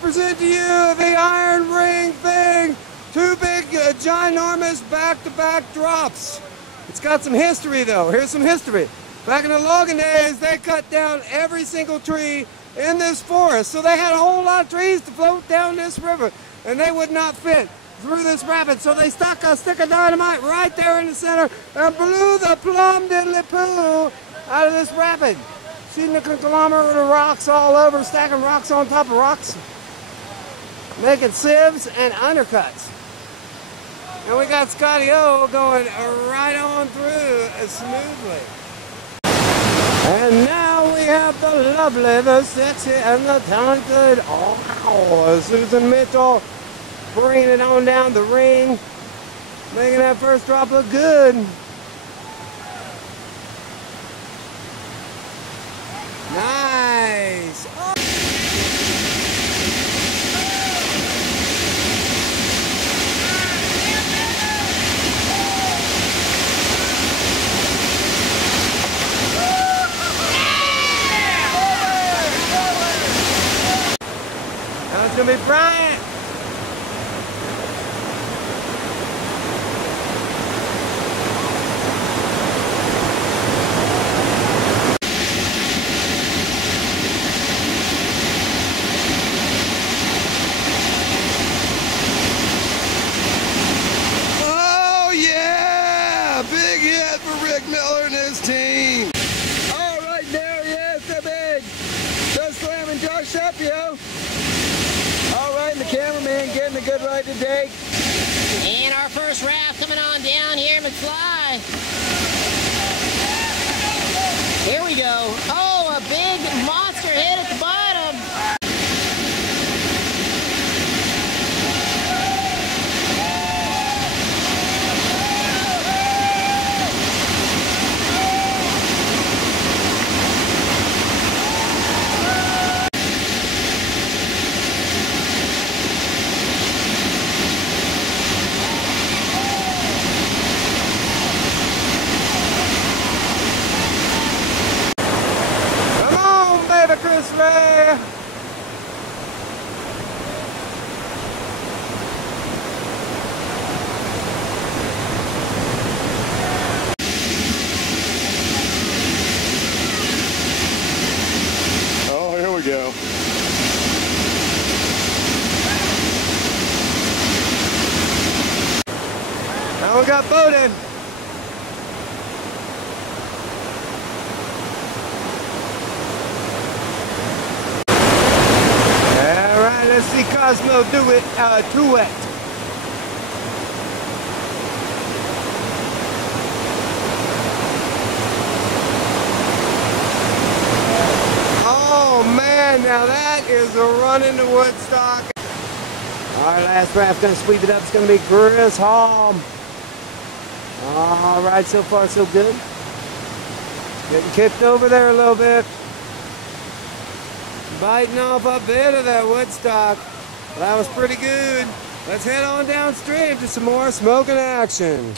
present to you the iron ring thing. Two big, ginormous back-to-back drops. It's got some history though. Here's some history. Back in the logging days, they cut down every single tree in this forest. So they had a whole lot of trees to float down this river, and they would not fit through this rapid. So they stuck a stick of dynamite right there in the center and blew the plum diddly poo out of this rapid. Shooting a conglomerate of rocks all over, stacking rocks on top of rocks, making sieves and undercuts. And we got Scotty O going right on through smoothly. And now we have the lovely, the sexy, and the talented, Susan Mitchell, bringing it on down the ring, making that first drop look good. Nice. Oh. Now it's gonna be Bryant. Team. All right, there he is, the big, the slamming Josh Shepio. All right, and the cameraman getting a good ride today. And our first raft coming on down here, McFly. Here we go. Oh, a big monster hit at the bottom. Chris Ray. Oh, here we go. Now we got Bowden. Let's see Cosmo do it to it. Oh man, now that is a run into Woodstock. Our last raft gonna sweep it up. It's gonna be Chris Hall. All right, so far so good. Getting kicked over there a little bit. Biting off a bit of that Woodstock. That was pretty good. Let's head on downstream to some more smoking action.